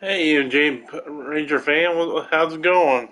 Hey, you Jay Ranger fan, how's it going?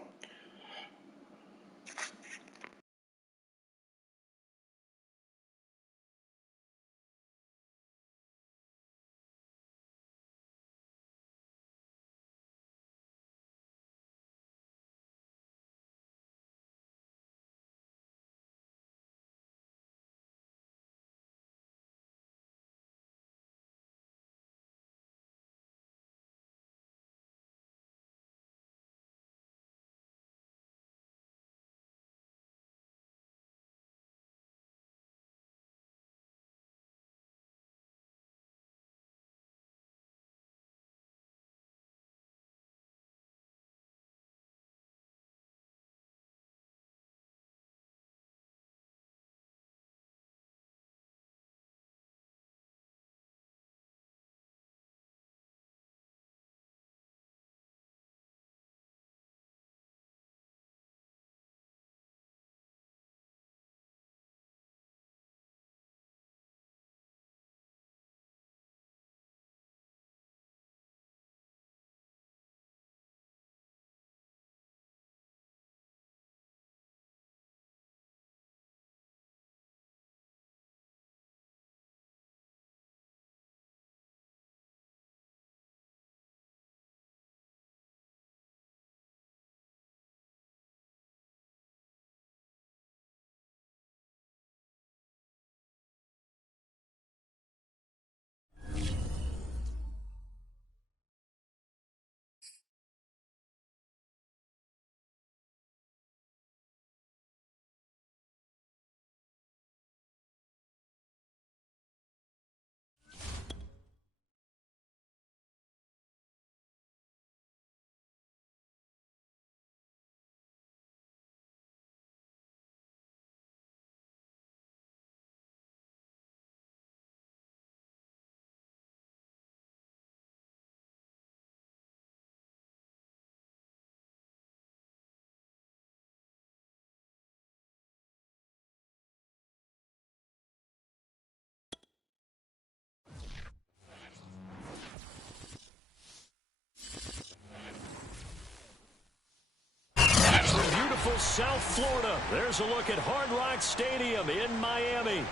From beautiful South Florida, there's a look at Hard Rock Stadium in Miami.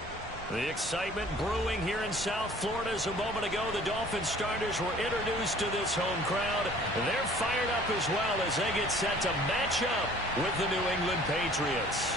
The excitement brewing here in South Florida as a moment ago the Dolphins starters were introduced to this home crowd. They're fired up as well as they get set to match up with the New England Patriots.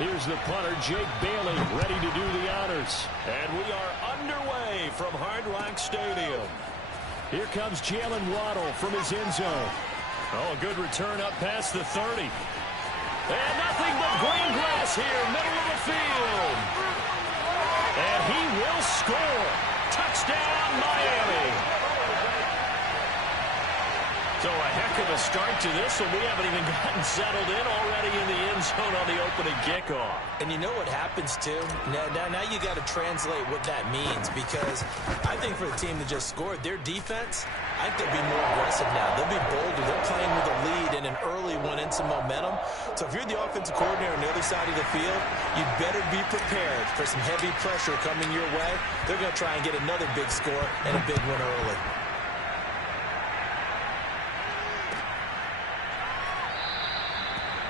Here's the punter, Jake Bailey, ready to do the honors. And we are underway from Hard Rock Stadium. Here comes Jalen Waddle from his end zone. Oh, a good return up past the 30. And nothing but green grass here, middle of the field. And he will score. Touchdown, Miami. So a heck of a start to this one. We haven't even gotten settled in already in the end zone on the opening kickoff. And you know what happens, too? Now you got to translate what that means, because I think for the team that just scored, their defense, I think they'll be more aggressive now. They'll be bolder. They're playing with a lead and an early one and some momentum. So if you're the offensive coordinator on the other side of the field, you better be prepared for some heavy pressure coming your way. They're going to try and get another big score and a big one early.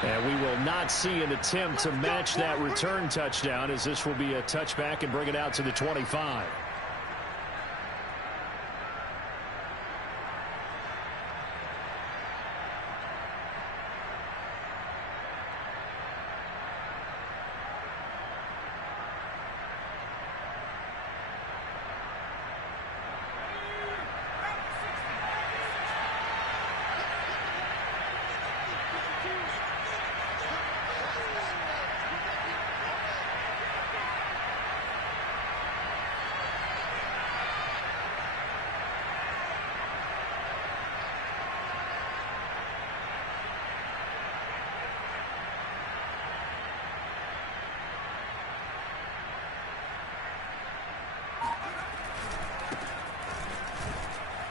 And we will not see an attempt to match that return touchdown, as this will be a touchback and bring it out to the 25.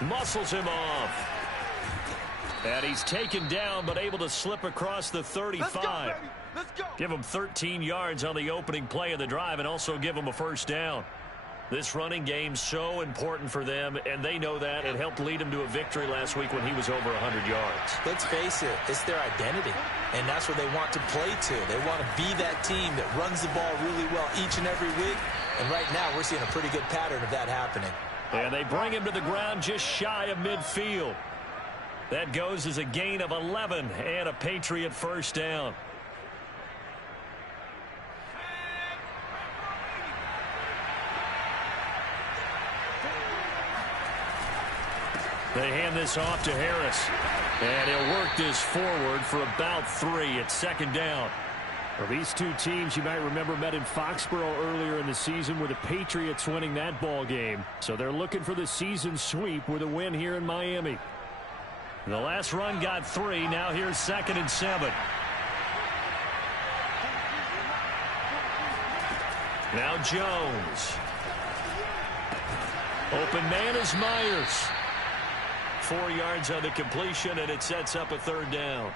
Muscles him off. And he's taken down, but able to slip across the 35. Let's go. Give him 13 yards on the opening play of the drive and also give him a first down. This running game's so important for them, and they know that. It helped lead him to a victory last week when he was over 100 yards. Let's face it, it's their identity, and that's what they want to play to. They want to be that team that runs the ball really well each and every week, and right now we're seeing a pretty good pattern of that happening. And they bring him to the ground just shy of midfield. That goes as a gain of 11 and a Patriot first down. They hand this off to Harris. And he'll work this forward for about 3 at second down. Well, these two teams, you might remember, met in Foxborough earlier in the season with the Patriots winning that ball game. So they're looking for the season sweep with a win here in Miami. The last run got 3. Now here's 2nd and 7. Now Jones. Open man is Myers. 4 yards on the completion, and it sets up a 3rd down.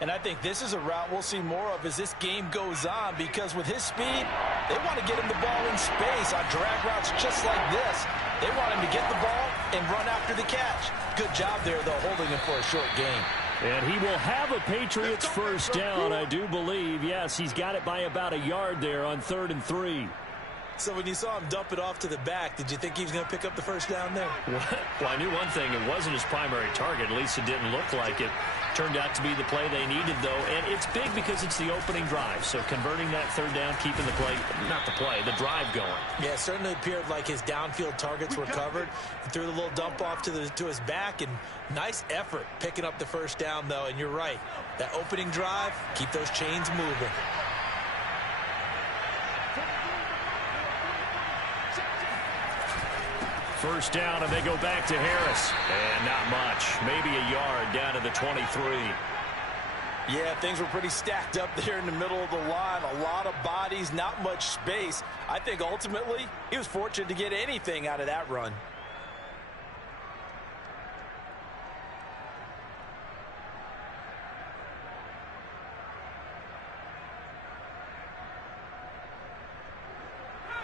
And I think this is a route we'll see more of as this game goes on, because with his speed, they want to get him the ball in space on drag routes just like this. They want him to get the ball and run after the catch. Good job there, though, holding him for a short gain. And he will have a Patriots first down, I do believe. Yes, he's got it by about a yard there on 3rd and 3. So when you saw him dump it off to the back, did you think he was going to pick up the first down there? Well, I knew one thing. It wasn't his primary target. At least it didn't look like it. Turned out to be the play they needed, though. And it's big because it's the opening drive. So converting that 3rd down, keeping the play, not the play, the drive going. Yeah, it certainly appeared like his downfield targets were covered. He threw the little dump off to his back, and nice effort picking up the first down, though. And you're right. That opening drive, keep those chains moving. First down, and they go back to Harris. And not much. Maybe a yard down to the 23. Yeah, things were pretty stacked up there in the middle of the line. A lot of bodies, not much space. I think ultimately he was fortunate to get anything out of that run.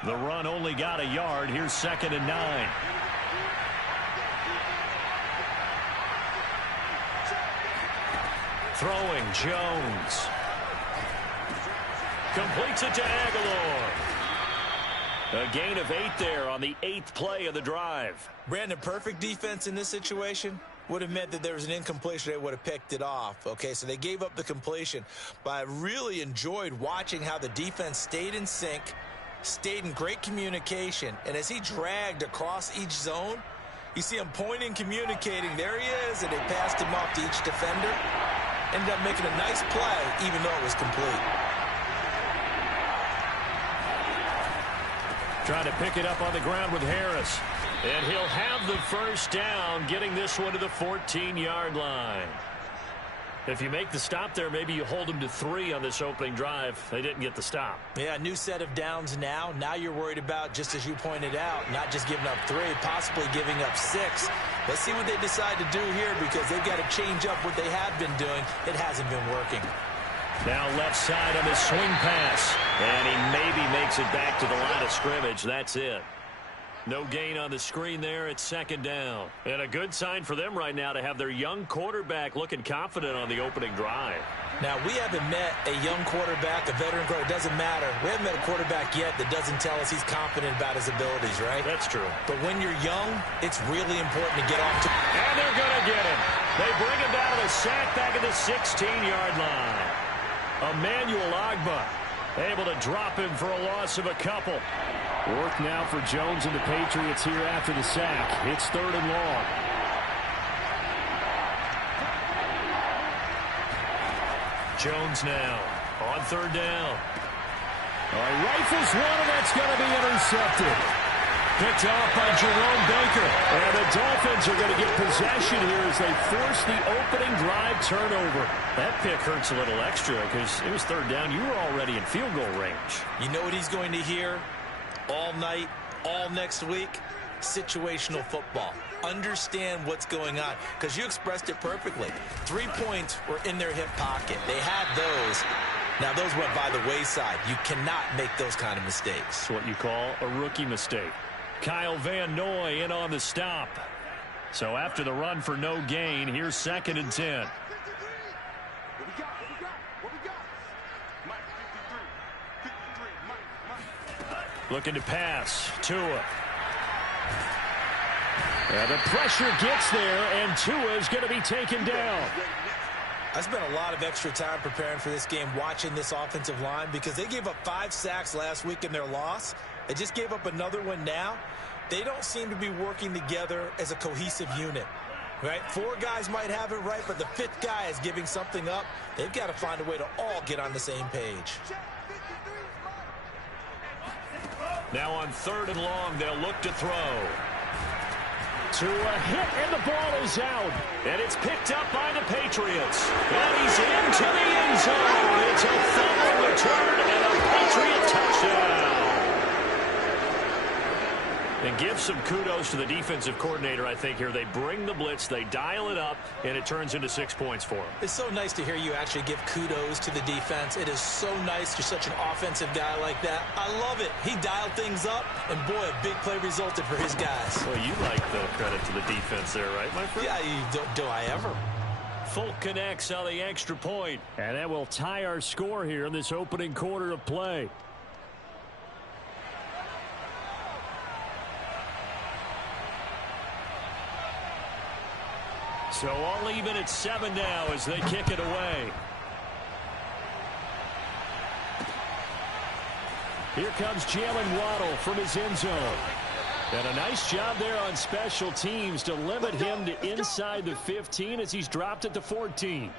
The run only got a yard. Here's 2nd and 9. Throwing Jones. Completes it to Aguilar. A gain of 8 there on the 8th play of the drive. Brandon, perfect defense in this situation would have meant that there was an incompletion. They would have picked it off. Okay, so they gave up the completion. But I really enjoyed watching how the defense stayed in sync, stayed in great communication, and as he dragged across each zone, you see him pointing, communicating. There he is, and they passed him off to each defender. Ended up making a nice play, even though it was complete. Trying to pick it up on the ground with Harris. And he'll have the first down, getting this one to the 14-yard line. If you make the stop there, maybe you hold them to 3 on this opening drive. They didn't get the stop. Yeah, new set of downs now. Now you're worried about, just as you pointed out, not just giving up 3, possibly giving up 6. Let's see what they decide to do here, because they've got to change up what they have been doing. It hasn't been working. Now left side on the swing pass. And he maybe makes it back to the line of scrimmage. That's it. No gain on the screen there. It's 2nd down. And a good sign for them right now to have their young quarterback looking confident on the opening drive. Now, we haven't met a young quarterback, a veteran quarterback. It doesn't matter. We haven't met a quarterback yet that doesn't tell us he's confident about his abilities, right? That's true. But when you're young, it's really important to get off to. And they're going to get him. They bring him down to the sack back at the 16-yard line. Emmanuel Agba able to drop him for a loss of a couple. 4th now for Jones and the Patriots here after the sack. It's 3rd and long. Jones now on 3rd down. Rifles one, and that's going to be intercepted. Picked off by Jerome Baker. And the Dolphins are going to get possession here as they force the opening drive turnover. That pick hurts a little extra because it was 3rd down. You were already in field goal range. You know what he's going to hear all night, all next week? Situational football. understand what's going on, because you expressed it perfectly. 3 points were in their hip pocket. They had those. Now, those went by the wayside. You cannot make those kind of mistakes. It's what you call a rookie mistake. Kyle Van Noy in on the stop. So after the run for no gain, here's 2nd and 10. Looking to pass. Tua. And the pressure gets there, and Tua is going to be taken down. I spent a lot of extra time preparing for this game, watching this offensive line, because they gave up 5 sacks last week in their loss. They just gave up another one now. They don't seem to be working together as a cohesive unit, right? 4 guys might have it right, but the 5th guy is giving something up. They've got to find a way to all get on the same page. Now on 3rd and long, they'll look to throw. To a hit, and the ball is out. And it's picked up by the Patriots. And he's into the end zone. It's a fumble return and a Patriot touchdown. And give some kudos to the defensive coordinator, I think, here. They bring the blitz, they dial it up, and it turns into 6 points for them. It's so nice to hear you actually give kudos to the defense. It is so nice. You're such an offensive guy like that. I love it. He dialed things up, and boy, a big play resulted for his guys. Well, you like the credit to the defense there, right, my friend? Yeah, do I ever? Folk connects on the extra point. And that will tie our score here in this opening quarter of play. So all even at 7 now as they kick it away. Here comes Jalen Waddle from his end zone. And a nice job there on special teams to limit him to inside the 15 as he's dropped at the 14.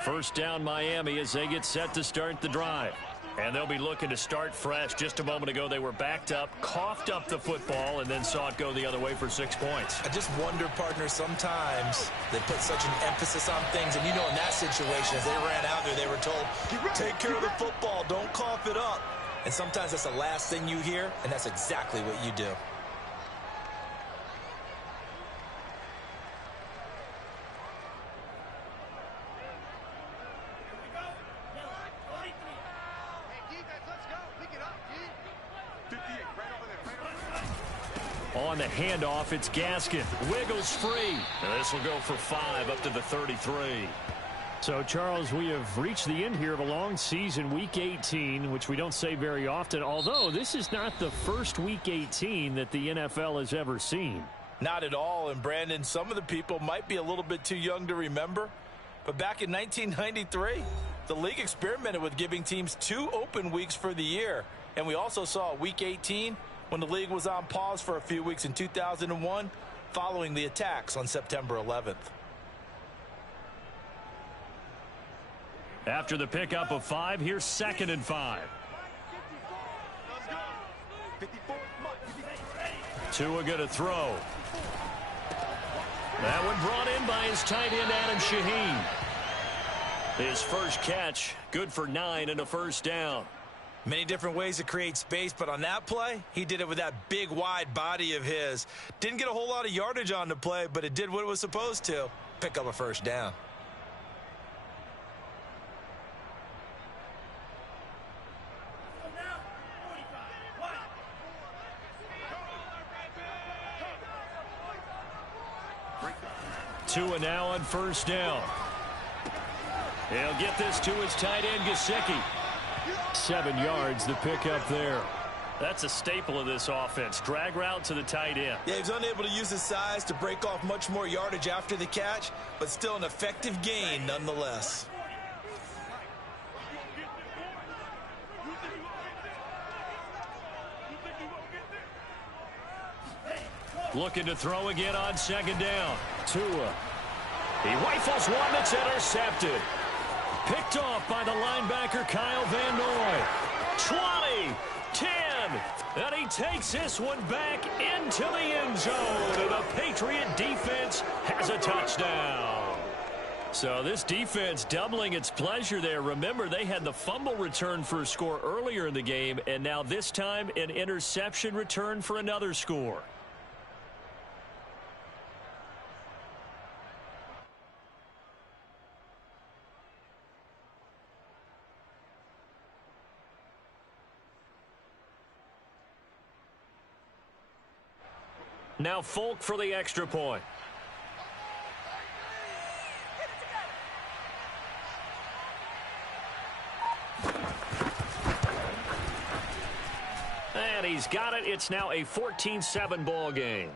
First down Miami as they get set to start the drive. And they'll be looking to start fresh. Just a moment ago they were backed up, coughed up the football, and then saw it go the other way for 6 points. I just wonder, partner, sometimes they put such an emphasis on things. And you know, in that situation, as they ran out there, they were told, take care of the football, don't cough it up. And sometimes that's the last thing you hear, and that's exactly what you do. On the handoff, it's Gaskin. Wiggles free. And this will go for 5 up to the 33. So, Charles, we have reached the end here of a long season, Week 18, which we don't say very often, although this is not the first Week 18 that the NFL has ever seen. Not at all. And, Brandon, some of the people might be a little bit too young to remember, but back in 1993, the league experimented with giving teams 2 open weeks for the year. And we also saw Week 18 when the league was on pause for a few weeks in 2001 following the attacks on September 11th. After the pickup of 5, here's 2nd and 5. Tua going to throw. That one brought in by his tight end, Adam Shaheen. His first catch, good for 9 and a first down. Many different ways to create space, but on that play, he did it with that big, wide body of his. Didn't get a whole lot of yardage on the play, but it did what it was supposed to. Pick up a first down. Tua now on first down. He'll get this to his tight end, Gesicki. 7 yards, the pickup there. That's a staple of this offense. Drag route to the tight end. Yeah, he's unable to use his size to break off much more yardage after the catch, but still an effective gain nonetheless. Looking to throw again on 2nd down. Tua. He rifles one that's intercepted. Picked off by the linebacker, Kyle Van Noy. 20, 10, and he takes this one back into the end zone. And the Patriot defense has a touchdown. So this defense doubling its pleasure there. Remember, they had the fumble return for a score earlier in the game, and now this time an interception return for another score. Now Folk for the extra point. And he's got it. It's now a 14-7 ball game.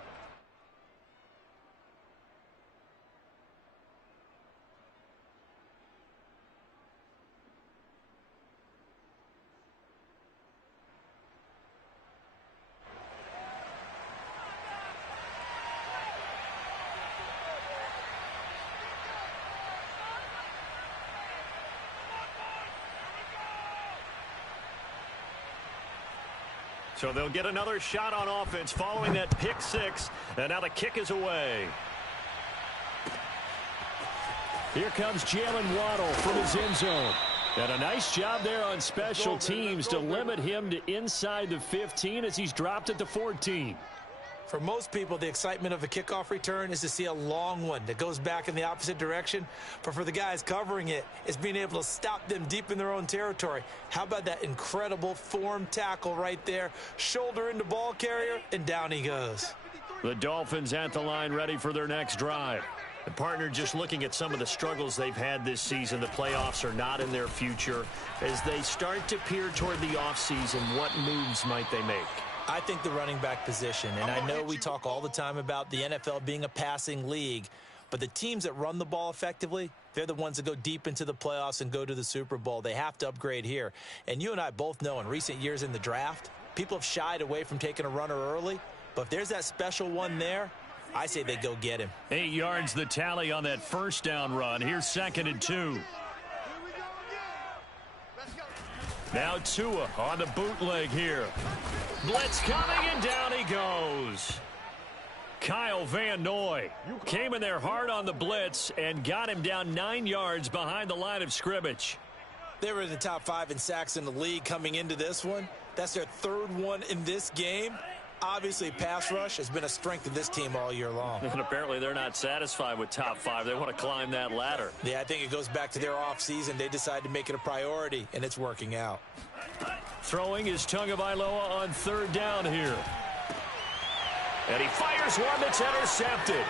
So they'll get another shot on offense following that pick six. And now the kick is away. Here comes Jalen Waddle from his end zone. And a nice job there on special teams to limit him to inside the 15 as he's dropped at the 14. For most people, the excitement of a kickoff return is to see a long one that goes back in the opposite direction. But for the guys covering it, it's being able to stop them deep in their own territory. How about that incredible form tackle right there? Shoulder into ball carrier, and down he goes. The Dolphins at the line ready for their next drive. The partner, just looking at some of the struggles they've had this season, the playoffs are not in their future. As they start to peer toward the offseason, what moves might they make? I think the running back position, and I know we talk all the time about the NFL being a passing league, but the teams that run the ball effectively, they're the ones that go deep into the playoffs and go to the Super Bowl. They have to upgrade here. And you and I both know in recent years in the draft, people have shied away from taking a runner early, but if there's that special one there, I say they go get him. 8 yards the tally on that first down run. Here's 2nd and 2. Now Tua on the bootleg here. Blitz coming, and down he goes. Kyle Van Noy came in there hard on the blitz and got him down 9 yards behind the line of scrimmage. They were in the top 5 in sacks in the league coming into this one. That's their 3rd one in this game. Obviously, pass rush has been a strength of this team all year long. And apparently they're not satisfied with top 5. They want to climb that ladder. Yeah, I think it goes back to their offseason. They decided to make it a priority, and it's working out. Throwing is Tagovailoa on 3rd down here. And he fires one that's intercepted.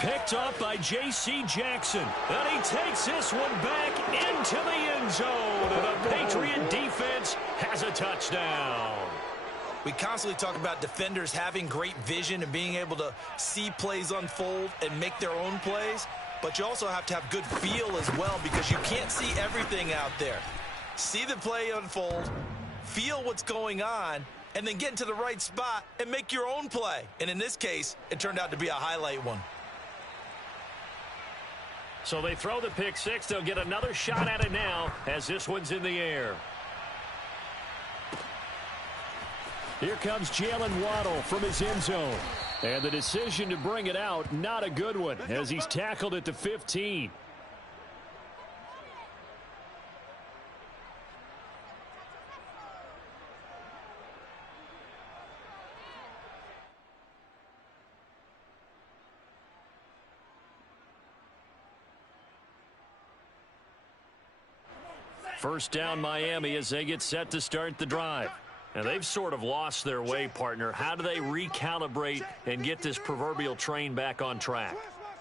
Picked up by J.C. Jackson. And he takes this one back into the end zone. And the Patriot defense has a touchdown. We constantly talk about defenders having great vision and being able to see plays unfold and make their own plays. But you also have to have good feel as well, because you can't see everything out there. See the play unfold, feel what's going on, and then get into the right spot and make your own play. And in this case, it turned out to be a highlight one. So they throw the pick six. They'll get another shot at it now as this one's in the air. Here comes Jalen Waddle from his end zone. And the decision to bring it out, not a good one, as he's tackled at the 15. First down Miami as they get set to start the drive. And they've sort of lost their way, partner. How do they recalibrate and get this proverbial train back on track?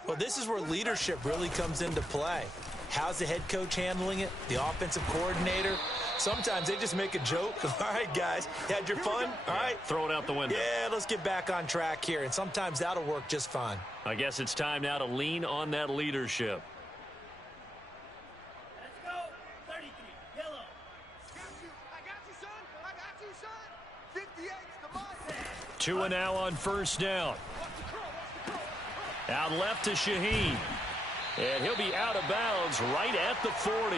Well, this is where leadership really comes into play. How's the head coach handling it? The offensive coordinator? Sometimes they just make a joke. All right, guys, you had your fun? All right. Throw it out the window. Yeah, let's get back on track here. And sometimes that'll work just fine. I guess it's time now to lean on that leadership. 2 now on first down. Out left to Shaheen. And he'll be out of bounds right at the 40.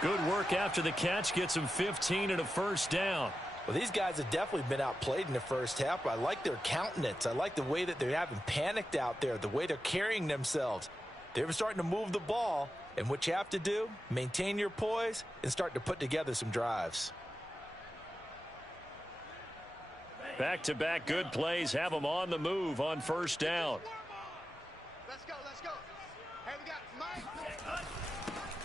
Good work after the catch. Gets him 15 and a first down. Well, these guys have definitely been outplayed in the first half. I like their countenance. I like the way that they haven't panicked out there, the way they're carrying themselves. They're starting to move the ball, and what you have to do, maintain your poise and start to put together some drives. Back-to-back good plays have them on the move on first down. Let's go, let's go. Hey, we got Mike.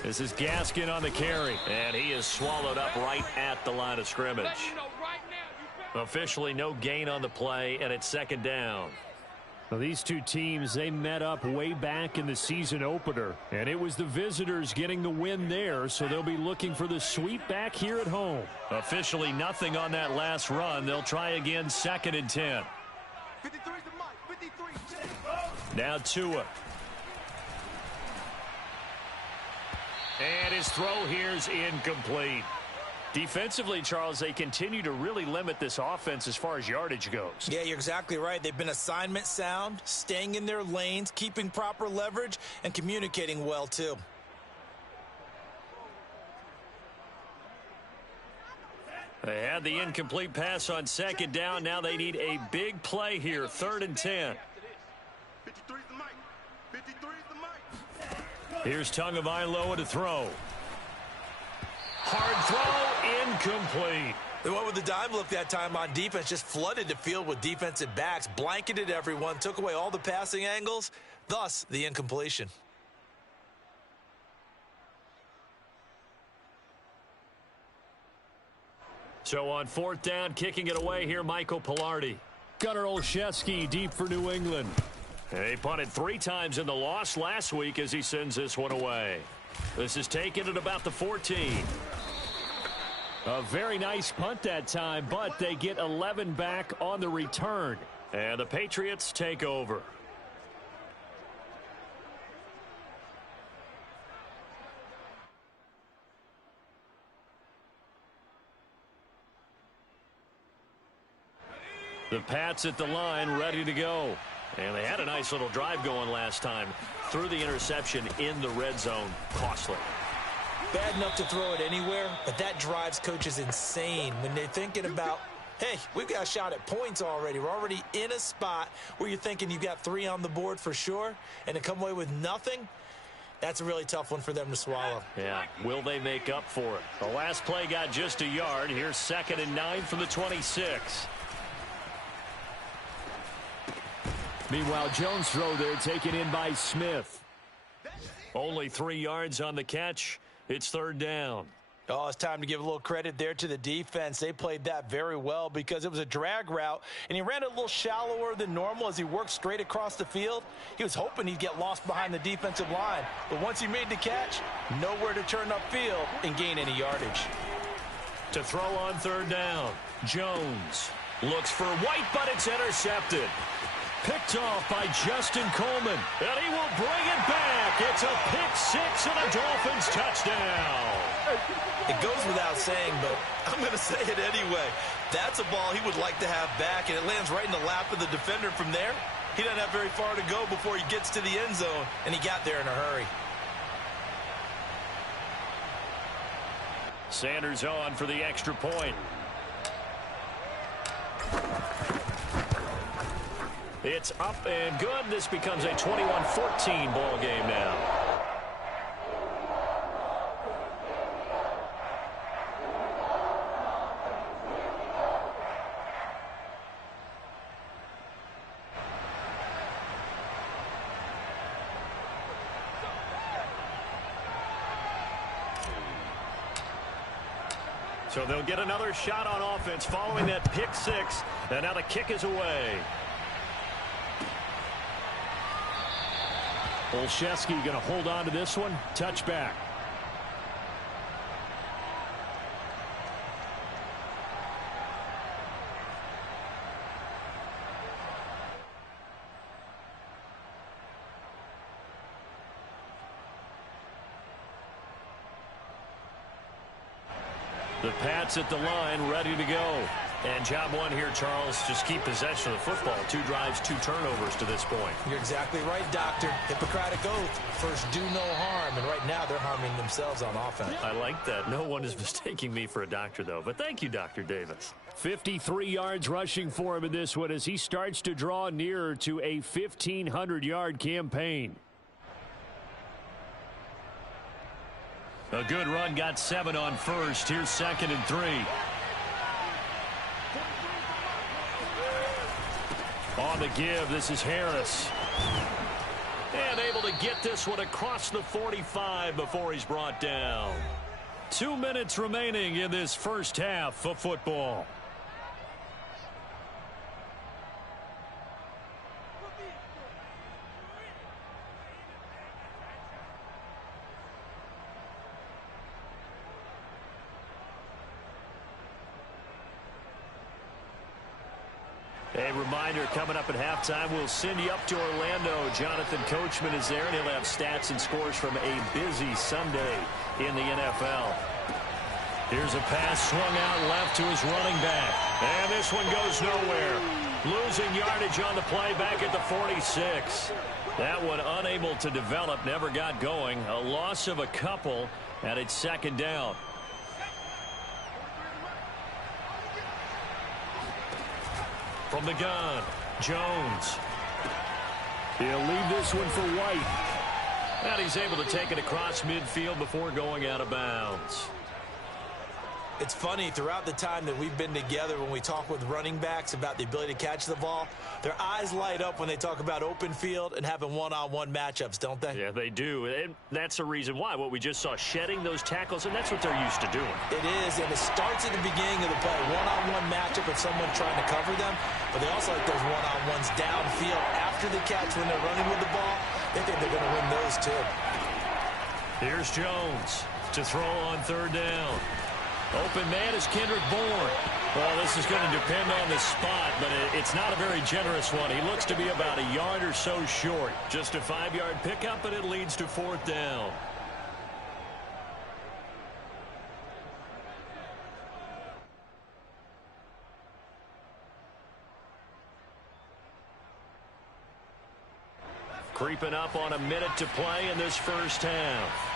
This is Gaskin on the carry, and he is swallowed up right at the line of scrimmage. Officially no gain on the play, and it's second down. Well, these two teams, they met up way back in the season opener, and it was the visitors getting the win there, so they'll be looking for the sweep back here at home. Officially nothing on that last run. They'll try again, second and 10. 53 to Mike, 53. Now Tua. And his throw here is incomplete. Defensively, Charles, they continue to really limit this offense as far as yardage goes. Yeah, you're exactly right. They've been assignment sound, staying in their lanes, keeping proper leverage, and communicating well, too. They had the incomplete pass on second down. Now they need a big play here, third and 10. 53 to Mike. 53 to Mike. Here's Tagovailoa to throw. Hard throw, incomplete. They went with the dime look that time on defense, just flooded the field with defensive backs, blanketed everyone, took away all the passing angles, thus the incompletion. So on fourth down, kicking it away here, Michael Pilardi. Gunnar Olszewski deep for New England. He punted 3 times in the loss last week as he sends this one away. This is taken at about the 14. A very nice punt that time, but they get 11 back on the return. And the Patriots take over. The Pats at the line, ready to go. And they had a nice little drive going last time. Threw the interception in the red zone. Costly. Bad enough to throw it anywhere, but that drives coaches insane when they're thinking about, hey, we've got a shot at points already. We're already in a spot where you're thinking you've got 3 on the board for sure, and to come away with nothing, that's a really tough one for them to swallow. Yeah, will they make up for it? The last play got just a yard. Here's second and 9 from the 26. Meanwhile, Jones' throw there taken in by Smith. Only 3 yards on the catch. It's third down. Oh, it's time to give a little credit there to the defense. They played that very well because it was a drag route, and he ran a little shallower than normal as he worked straight across the field. He was hoping he'd get lost behind the defensive line, but once he made the catch, nowhere to turn upfield and gain any yardage. To throw on third down, Jones looks for White, but it's intercepted. Picked off by Justin Coleman, and he will bring it back. It's a pick 6 and a Dolphins touchdown. It goes without saying, but I'm going to say it anyway. That's a ball he would like to have back, and it lands right in the lap of the defender from there. He doesn't have very far to go before he gets to the end zone, and he got there in a hurry. Sanders on for the extra point. It's up and good. This becomes a 21-14 ball game now. So they'll get another shot on offense following that pick 6, and now the kick is away. Olszewski going to hold on to this one. Touchback. The Pats at the line, ready to go. And job one here, Charles, just keep possession of the football. 2 drives, 2 turnovers to this point. You're exactly right, Doctor. Hippocratic oath. First, do no harm. And right now, they're harming themselves on offense. I like that. No one is mistaking me for a doctor, though. But thank you, Dr. Davis. 53 yards rushing for him in this one as he starts to draw nearer to a 1,500-yard campaign. A good run, got 7 on first. Here's 2nd and 3. On the give, this is Harris. And able to get this one across the 45 before he's brought down. 2 minutes remaining in this first half of football. A reminder, coming up at halftime, we'll send you up to Orlando. Jonathan Coachman is there, and he'll have stats and scores from a busy Sunday in the NFL. Here's a pass swung out left to his running back. And this one goes nowhere. Losing yardage on the play back at the 46. That one unable to develop, never got going. A loss of a couple, and it's 2nd down. From the gun, Jones. He'll leave this one for White. And he's able to take it across midfield before going out of bounds. It's funny, throughout the time that we've been together, when we talk with running backs about the ability to catch the ball, their eyes light up when they talk about open field and having one-on-one matchups, don't they? Yeah, they do. And that's the reason why. What we just saw, shedding those tackles, and that's what they're used to doing. It is, and it starts at the beginning of the play. One-on-one matchup with someone trying to cover them, but they also like those one-on-ones downfield after the catch when they're running with the ball. They think they're going to win those, too. Here's Jones to throw on 3rd down. Open man is Kendrick Bourne. Well, this is going to depend on the spot, but it's not a very generous one. He looks to be about a yard or so short. Just a 5-yard pickup, and it leads to 4th down. Creeping up on a minute to play in this first half.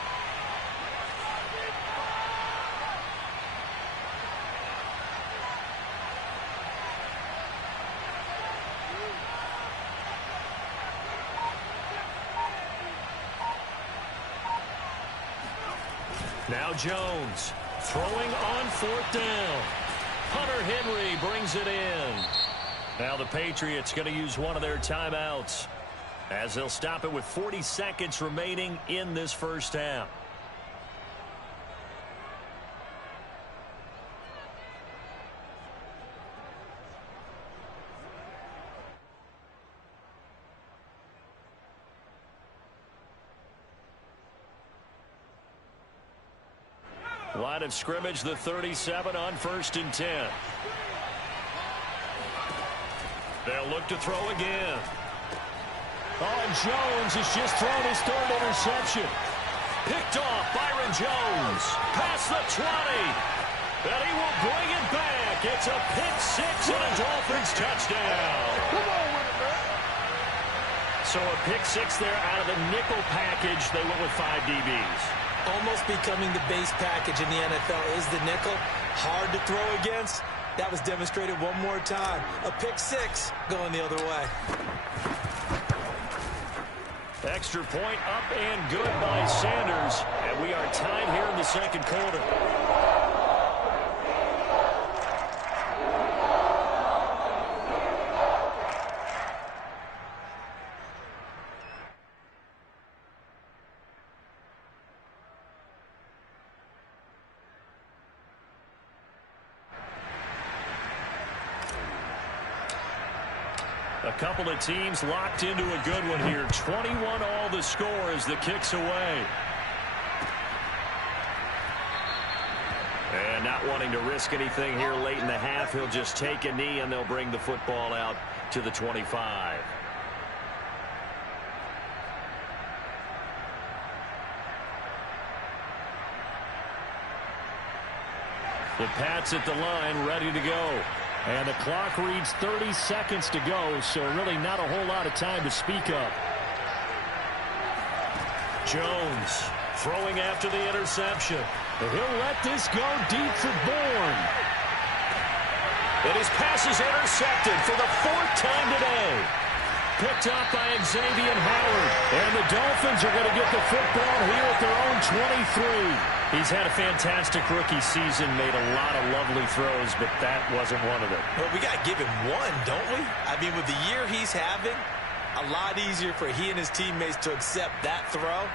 Now Jones throwing on 4th down. Hunter Henry brings it in. Now the Patriots going to use one of their timeouts as they'll stop it with 40 seconds remaining in this first half. Line of scrimmage, the 37 on 1st and 10. They'll look to throw again. Oh, and Jones has just thrown his 3rd interception. Picked off Byron Jones. Past the 20. And he will bring it back. It's a pick 6 and a Dolphins touchdown. Come on with it, man. So a pick 6 there out of the nickel package. They went with 5 DBs. Almost becoming the base package in the NFL is the nickel. Hard to throw against. That was demonstrated one more time. A pick 6 going the other way. Extra point up and good by Sanders. And we are tied here in the 2nd quarter. A couple of teams locked into a good one here. 21 all the score as the kick's away. And not wanting to risk anything here late in the half, he'll just take a knee and they'll bring the football out to the 25. The Pats at the line, ready to go. And the clock reads 30 seconds to go, so really not a whole lot of time to speak of. Jones throwing after the interception. And he'll let this go deep for Bourne. And his pass is intercepted for the 4th time today. Picked up by Xavier Howard. And the Dolphins are going to get the football here at their own 23. He's had a fantastic rookie season, made a lot of lovely throws, but that wasn't one of them. Well, we got to give him one, don't we? I mean, with the year he's having, a lot easier for he and his teammates to accept that throw,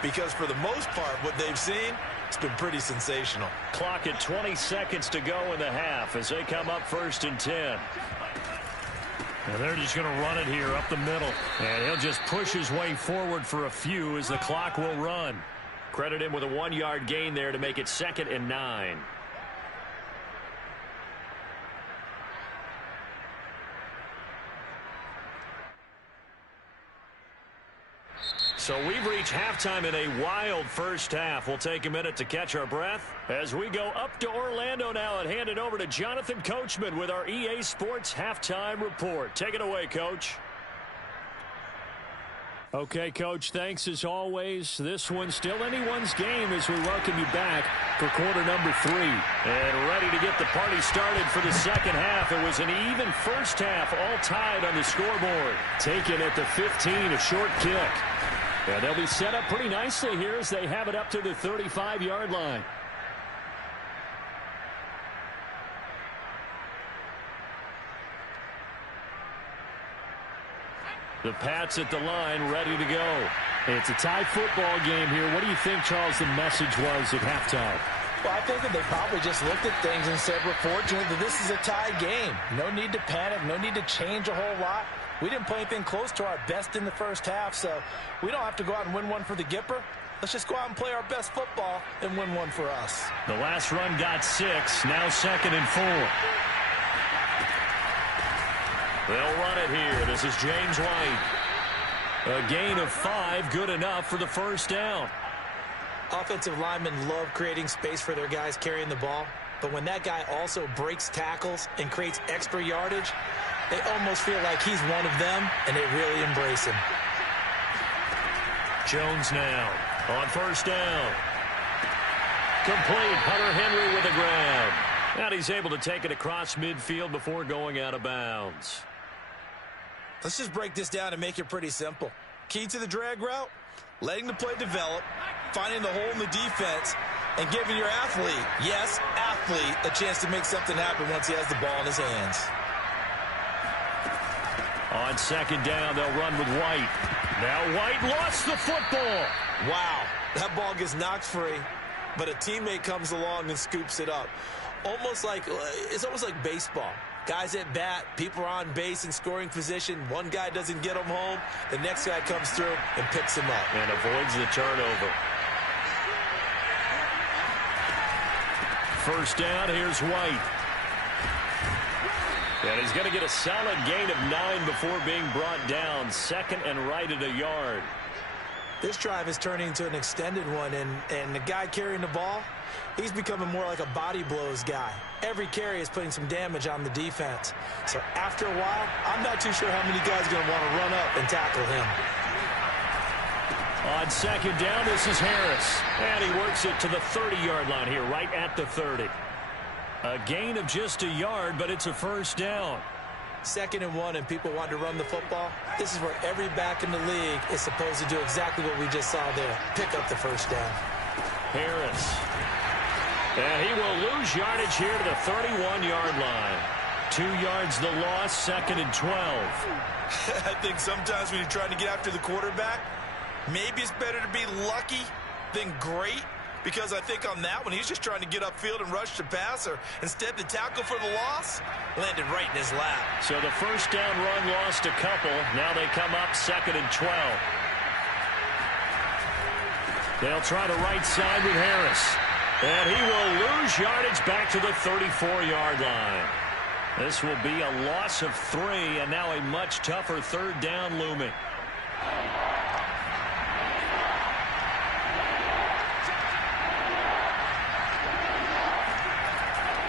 because for the most part, what they've seen, it's been pretty sensational. Clock at 20 seconds to go in the half as they come up 1st and 10. And they're just going to run it here up the middle. And he'll just push his way forward for a few as the clock will run. Credit him with a 1-yard gain there to make it 2nd and 9. So we've reached halftime in a wild first half. We'll take a minute to catch our breath as we go up to Orlando now and hand it over to Jonathan Coachman with our EA Sports Halftime Report. Take it away, Coach. Okay, Coach, thanks as always. This one's still anyone's game as we welcome you back for quarter number 3. And ready to get the party started for the second half. It was an even first half, all tied on the scoreboard. Taken at the 15, a short kick. And they'll be set up pretty nicely here as they have it up to the 35-yard line. The Pats at the line, ready to go. It's a tie football game here. What do you think, Charles, the message was at halftime? Well, I think that they probably just looked at things and said, we're fortunate that this is a tie game. No need to panic, no need to change a whole lot. We didn't play anything close to our best in the first half, so we don't have to go out and win one for the Gipper. Let's just go out and play our best football and win one for us. The last run got 6, now 2nd and 4. They'll run it here. This is James White. A gain of 5, good enough for the first down. Offensive linemen love creating space for their guys carrying the ball, but when that guy also breaks tackles and creates extra yardage, they almost feel like he's one of them, and they really embrace him. Jones now on first down. Complete. Hunter Henry with a grab. And he's able to take it across midfield before going out of bounds. Let's just break this down and make it pretty simple. Key to the drag route, letting the play develop, finding the hole in the defense, and giving your athlete, yes, athlete, a chance to make something happen once he has the ball in his hands. On second down, they'll run with White. Now White lost the football. Wow, that ball gets knocked free, but a teammate comes along and scoops it up. It's almost like baseball. Guys at bat, people are on base in scoring position. One guy doesn't get him home. The next guy comes through and picks him up. And avoids the turnover. First down, here's White. And he's going to get a solid gain of 9 before being brought down. 2nd and right at a yard. This drive is turning into an extended one, and the guy carrying the ball, he's becoming more like a body blows guy. Every carry is putting some damage on the defense. So after a while, I'm not too sure how many guys are going to want to run up and tackle him. On second down, this is Harris. And he works it to the 30-yard line here, right at the 30. A gain of just a yard, but it's a first down. 2nd and 1, and people want to run the football. This is where every back in the league is supposed to do exactly what we just saw there. Pick up the first down. Harris. And he will lose yardage here to the 31-yard line. 2 yards the loss, 2nd and 12. I think sometimes when you're trying to get after the quarterback, maybe it's better to be lucky than great. Because I think on that one, he's just trying to get upfield and rush the passer. Instead, the tackle for the loss landed right in his lap. So the first down run lost a couple. Now they come up 2nd and 12. They'll try the right side with Harris. And he will lose yardage back to the 34-yard line. This will be a loss of 3, and now a much tougher third down looming.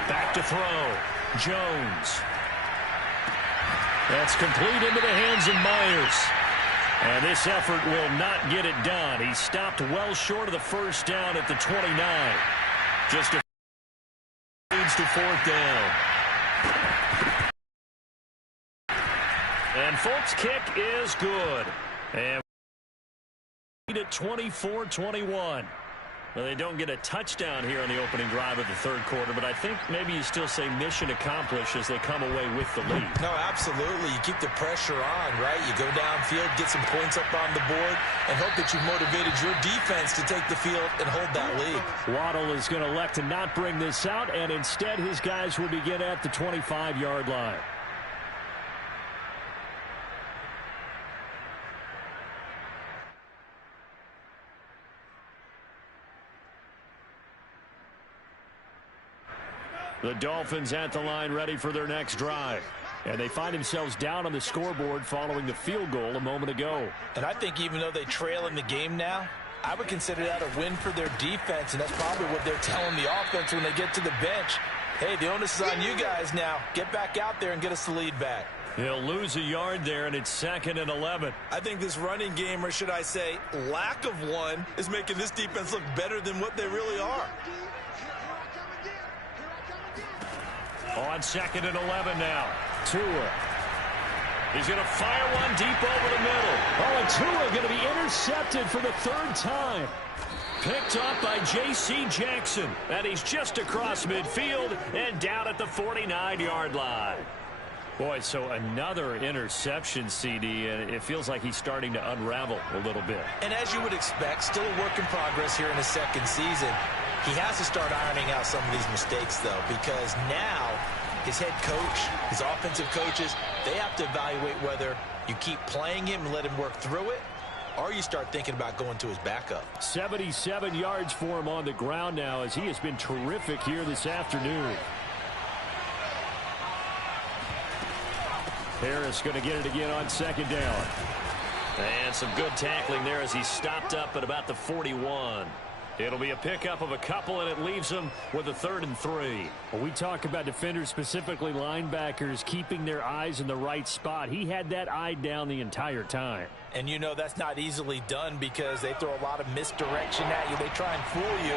Back to throw. Jones. That's complete into the hands of Myers. And this effort will not get it done. He stopped well short of the first down at the 29. Just a leads to 4th down. And Folk's kick is good. And at 24-21. Well, they don't get a touchdown here on the opening drive of the third quarter, but I think maybe you still say mission accomplished as they come away with the lead. No, absolutely. You keep the pressure on, right? You go downfield, get some points up on the board, and hope that you've motivated your defense to take the field and hold that lead. Waddle is going to elect to not bring this out, and instead his guys will begin at the 25-yard line. The Dolphins at the line ready for their next drive. And they find themselves down on the scoreboard following the field goal a moment ago. And I think even though they trail in the game now, I would consider that a win for their defense, and that's probably what they're telling the offense when they get to the bench. Hey, the onus is on you guys now. Get back out there and get us the lead back. He'll lose a yard there, and it's 2nd and 11. I think this running game, or should I say lack of one, is making this defense look better than what they really are. On 2nd and 11 now. Tua. He's going to fire one deep over the middle. Oh, and Tua going to be intercepted for the 3rd time. Picked up by J.C. Jackson. And he's just across midfield and down at the 49-yard line. Boy, so another interception, CD, and it feels like he's starting to unravel a little bit. And as you would expect, still a work in progress here in his 2nd season. He has to start ironing out some of these mistakes, though, because now his head coach, his offensive coaches, they have to evaluate whether you keep playing him and let him work through it, or you start thinking about going to his backup. 77 yards for him on the ground now as he has been terrific here this afternoon. Harris going to get it again on 2nd down. And some good tackling there as he stopped up at about the 41. It'll be a pickup of a couple, and it leaves them with a 3rd and 3. When we talk about defenders, specifically linebackers, keeping their eyes in the right spot, he had that eye down the entire time. And you know that's not easily done because they throw a lot of misdirection at you. They try and fool you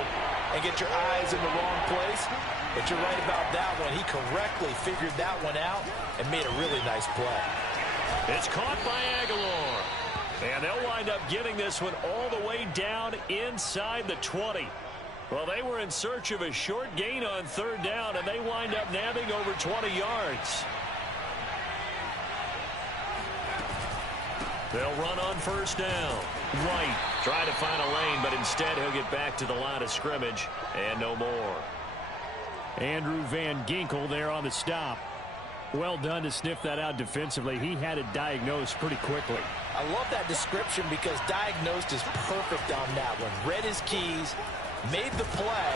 and get your eyes in the wrong place. But you're right about that one. He correctly figured that one out and made a really nice play. It's caught by Aguilar. And they'll wind up getting this one all the way down inside the 20. Well, they were in search of a short gain on 3rd down, and they wind up nabbing over 20 yards. They'll run on 1st down. White try to find a lane, but instead he'll get back to the line of scrimmage and no more. Andrew Van Ginkel there on the stop. Well done to sniff that out defensively. He had it diagnosed pretty quickly. I love that description because diagnosed is perfect on that one. Read his keys, made the play.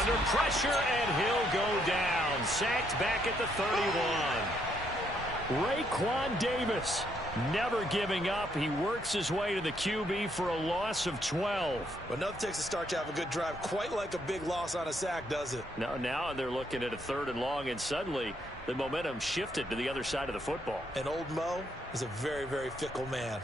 Under pressure, and he'll go down. Sacked back at the 31. Raekwon Davis never giving up. He works his way to the QB for a loss of 12. But nothing takes a start to have a good drive quite like a big loss on a sack, does it? Now they're looking at a 3rd and long, and suddenly the momentum shifted to the other side of the football. And old Mo is a very, very fickle man.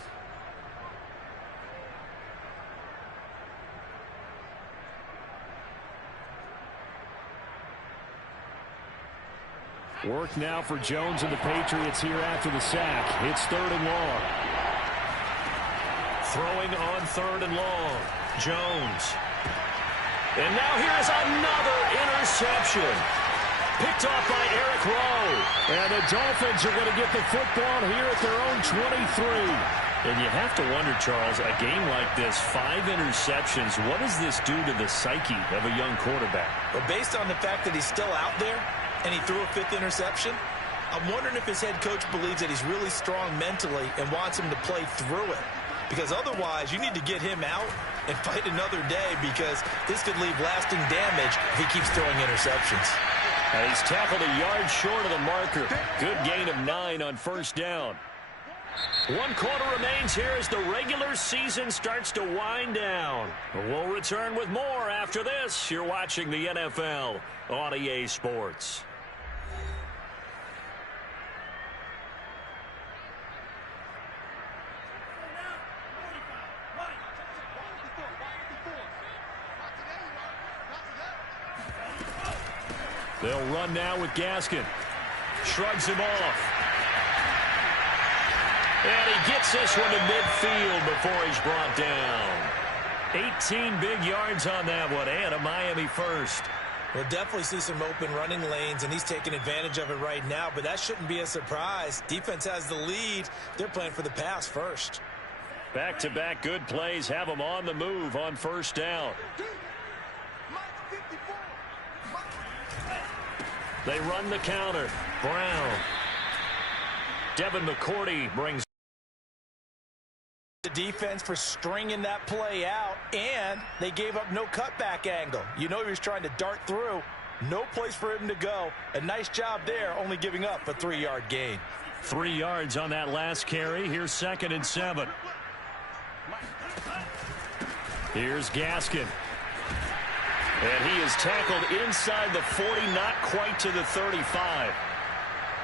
Work now for Jones and the Patriots here after the sack. It's 3rd and long. Throwing on 3rd and long. Jones. And now here's another interception. Picked off by Eric Rowe. And the Dolphins are going to get the football here at their own 23. And you have to wonder, Charles, a game like this, 5 interceptions, what does this do to the psyche of a young quarterback? Well, based on the fact that he's still out there and he threw a 5th interception, I'm wondering if his head coach believes that he's really strong mentally and wants him to play through it. Because otherwise, you need to get him out and fight another day because this could leave lasting damage if he keeps throwing interceptions. And he's tackled a yard short of the marker. Good gain of 9 on 1st down. 1 quarter remains here as the regular season starts to wind down. We'll return with more after this. You're watching the NFL on EA Sports. They'll run now with Gaskin. Shrugs him off. And he gets this one to midfield before he's brought down. 18 big yards on that one, and a Miami first. We'll definitely see some open running lanes, and he's taking advantage of it right now, but that shouldn't be a surprise. Defense has the lead. They're playing for the pass first. Back-to-back good plays have them on the move on first down. They run the counter. Brown. Devin McCourty brings the defense for stringing that play out, and they gave up no cutback angle. You know he was trying to dart through. No place for him to go. A nice job there, only giving up a 3-yard gain. 3 yards on that last carry. Here's 2nd and 7. Here's Gaskin. And he is tackled inside the 40, not quite to the 35.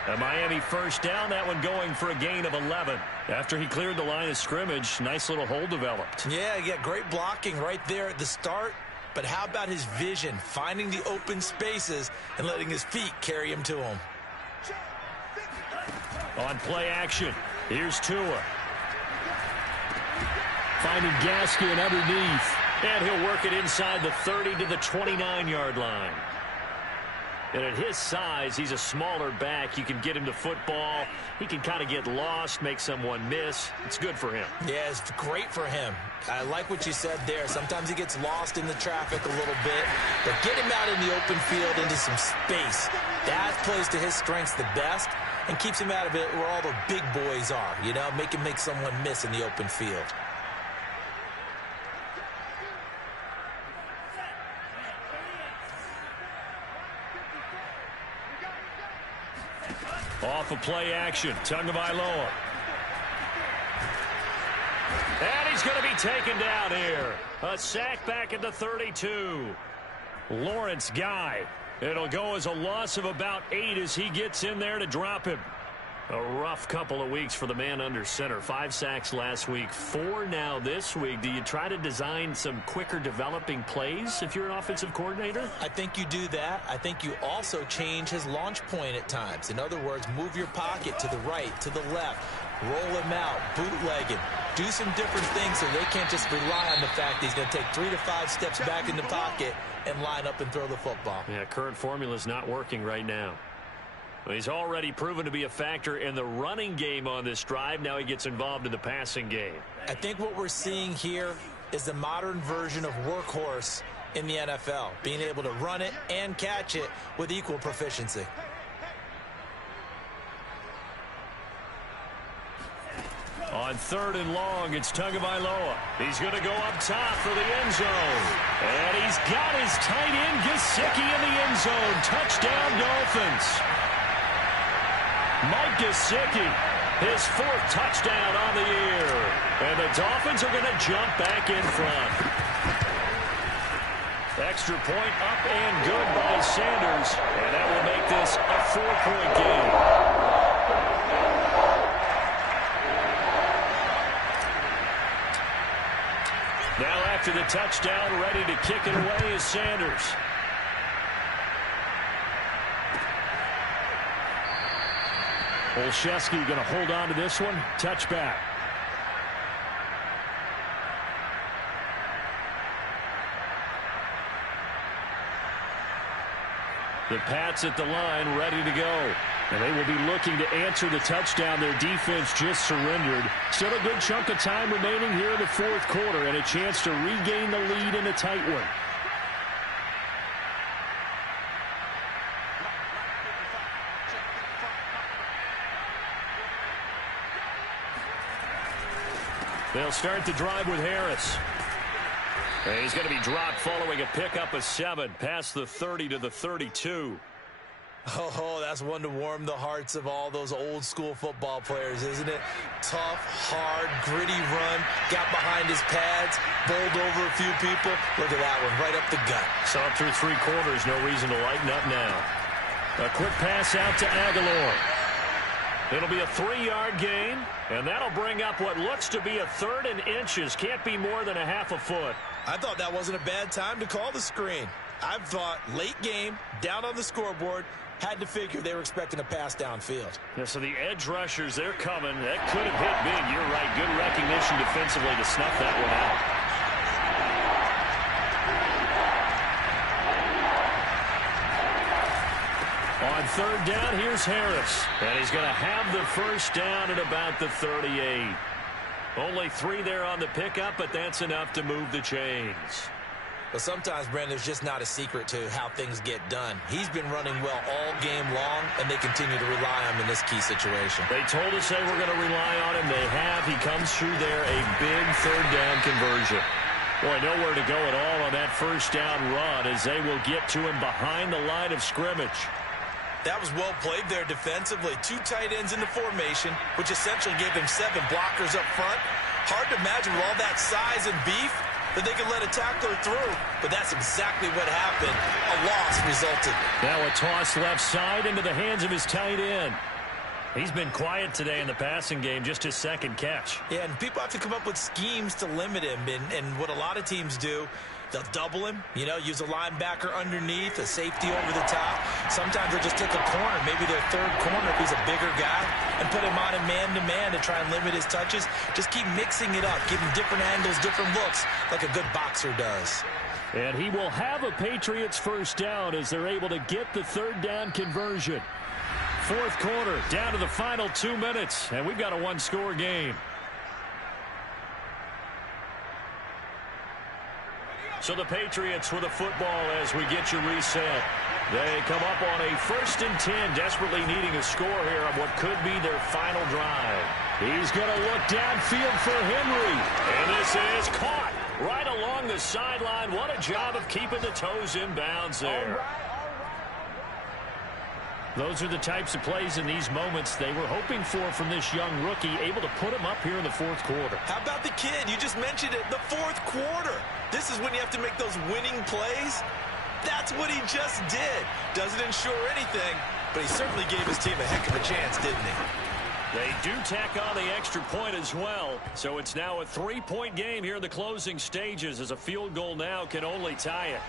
A Miami first down, that one going for a gain of 11. After he cleared the line of scrimmage, nice little hole developed. Yeah, great blocking right there at the start. But how about his vision, finding the open spaces and letting his feet carry him to him? On play action, here's Tua. Finding Gaskin underneath. And he'll work it inside the 30 to the 29-yard line. And at his size, he's a smaller back. You can get him to football. He can kind of get lost, make someone miss. It's good for him. Yeah, it's great for him. I like what you said there. Sometimes he gets lost in the traffic a little bit. But get him out in the open field into some space. That plays to his strengths the best and keeps him out of it where all the big boys are. You know, make him make someone miss in the open field. Off of play action, Tagovailoa. And he's going to be taken down here. A sack back at the 32. Lawrence Guy. It'll go as a loss of about 8 as he gets in there to drop him. A rough couple of weeks for the man under center. 5 sacks last week, 4 now this week. Do you try to design some quicker developing plays if you're an offensive coordinator? I think you do that. I think you also change his launch point at times. In other words, move your pocket to the right, to the left, roll him out, bootleg him. Do some different things so they can't just rely on the fact that he's going to take 3 to 5 steps back in the pocket and line up and throw the football. Yeah, current formula is not working right now. He's already proven to be a factor in the running game on this drive. Now he gets involved in the passing game. I think what we're seeing here is the modern version of workhorse in the NFL, being able to run it and catch it with equal proficiency. On 3rd and long, it's Tagovailoa. He's going to go up top for the end zone. And he's got his tight end, Gesicki, in the end zone. Touchdown, Dolphins. Mike Gesicki, his 4th touchdown on the year. And the Dolphins are going to jump back in front. Extra point up and good by Sanders. And that will make this a 4-point game. Now after the touchdown, ready to kick it away is Sanders. Olszewski going to hold on to this one. Touchback. The Pats at the line ready to go. And they will be looking to answer the touchdown their defense just surrendered. Still a good chunk of time remaining here in the 4th quarter and a chance to regain the lead in a tight one. They'll start the drive with Harris. And he's going to be dropped following a pickup of 7 past the 30 to the 32. Oh, that's one to warm the hearts of all those old school football players, isn't it? Tough, hard, gritty run, got behind his pads, bowled over a few people. Look at that one, right up the gut. Saw through 3 quarters, no reason to lighten up now. A quick pass out to Aguilar. It'll be a 3-yard gain, and that'll bring up what looks to be a 3rd and inches. Can't be more than a half a foot. I thought that wasn't a bad time to call the screen. I've thought late game, down on the scoreboard, Had to figure they were expecting a pass downfield. Yeah, so the edge rushers, they're coming. That could have hit big. You're right. Good recognition defensively to snuff that one out. On third down, here's Harris. And he's going to have the first down at about the 38. Only 3 there on the pickup, but that's enough to move the chains. But sometimes, Brandon, there's just not a secret to how things get done. He's been running well all game long, and they continue to rely on him in this key situation. They told us they were going to rely on him. They have. He comes through there, a big third down conversion. Boy, nowhere to go at all on that first down run as they will get to him behind the line of scrimmage. That was well played there defensively. 2 tight ends in the formation, which essentially gave them 7 blockers up front. Hard to imagine with all that size and beef that they could let a tackler through. But that's exactly what happened. A loss resulted. Now a toss left side into the hands of his tight end. He's been quiet today in the passing game, just his second catch. Yeah, and people have to come up with schemes to limit him. And what a lot of teams do, they'll double him, use a linebacker underneath, a safety over the top. Sometimes they'll just take a corner, maybe their third corner if he's a bigger guy, and put him on a man-to-man to try and limit his touches. Just keep mixing it up, give him different angles, different looks, like a good boxer does. And he will have a Patriots first down as they're able to get the third down conversion. Fourth quarter, down to the final 2 minutes, and we've got a 1-score game. So the Patriots with a football as we get you reset. They come up on a 1st and 10, desperately needing a score here on what could be their final drive. He's going to look downfield for Henry. And this is caught right along the sideline. What a job of keeping the toes in bounds there. Those are the types of plays in these moments they were hoping for from this young rookie, able to put him up here in the fourth quarter. How about the kid? You just mentioned it, the fourth quarter. This is when you have to make those winning plays. That's what he just did. Doesn't ensure anything, but he certainly gave his team a heck of a chance, didn't he? They do tack on the extra point as well, so it's now a 3-point game here in the closing stages as a field goal now can only tie it.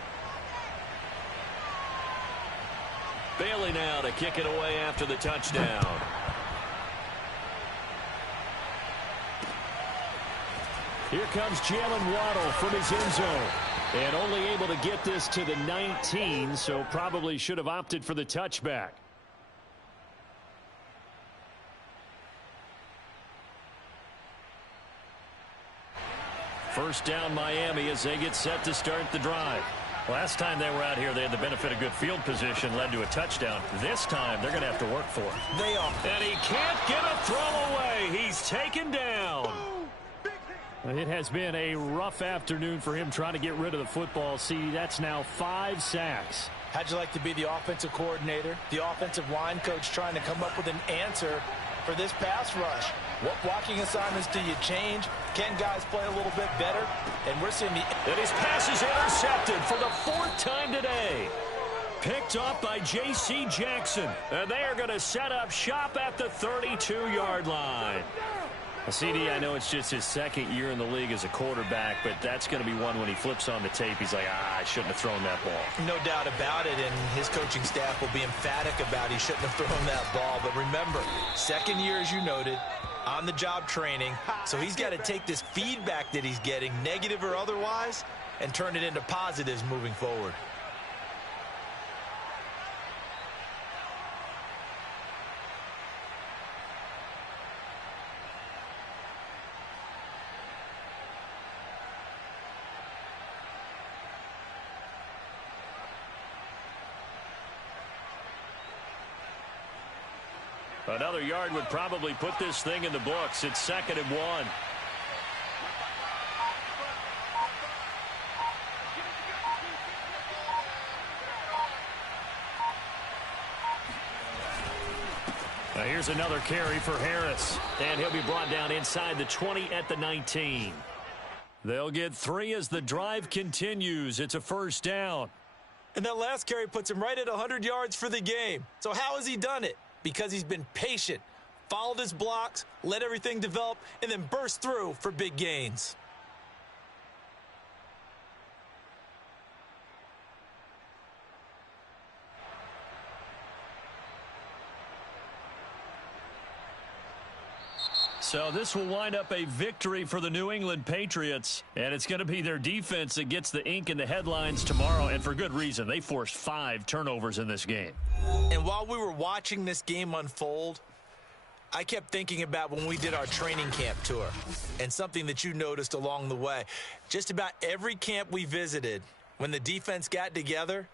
Bailey now to kick it away after the touchdown. Here comes Jalen Waddle from his end zone. And only able to get this to the 19, so probably should have opted for the touchback. First down Miami as they get set to start the drive. Last time they were out here, they had the benefit of good field position, led to a touchdown. This time, they're going to have to work for it. They are. And he can't get a throw away. He's taken down. It has been a rough afternoon for him trying to get rid of the football. See, that's now 5 sacks. How'd you like to be the offensive coordinator, the offensive line coach trying to come up with an answer for this pass rush? What blocking assignments do you change? Can guys play a little bit better? And we're seeing and his pass is intercepted for the 4th time today. Picked up by J.C. Jackson. And they are going to set up shop at the 32-yard line. CD, I know it's just his 2nd year in the league as a quarterback, but that's going to be one when he flips on the tape. He's like, I shouldn't have thrown that ball. No doubt about it, and his coaching staff will be emphatic about he shouldn't have thrown that ball. But remember, 2nd year, as you noted, on-the-job training. So he's got to take this feedback that he's getting, negative or otherwise, and turn it into positives moving forward. Another yard would probably put this thing in the books. It's 2nd and 1. Now here's another carry for Harris. And he'll be brought down inside the 20 at the 19. They'll get 3 as the drive continues. It's a first down. And that last carry puts him right at 100 yards for the game. So how has he done it? Because he's been patient, followed his blocks, let everything develop, and then burst through for big gains. So this will wind up a victory for the New England Patriots, and it's going to be their defense that gets the ink in the headlines tomorrow, and for good reason. They forced 5 turnovers in this game. And while we were watching this game unfold, I kept thinking about when we did our training camp tour and something that you noticed along the way. Just about every camp we visited, when the defense got together,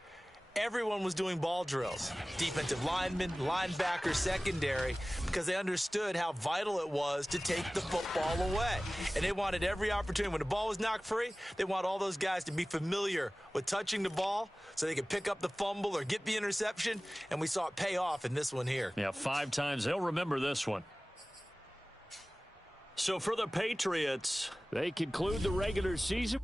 everyone was doing ball drills. Defensive linemen, linebackers, secondary, because they understood how vital it was to take the football away. And they wanted every opportunity. When the ball was knocked free, they want all those guys to be familiar with touching the ball so they could pick up the fumble or get the interception. And we saw it pay off in this one here. Yeah, 5 times. They'll remember this one. So for the Patriots, they conclude the regular season.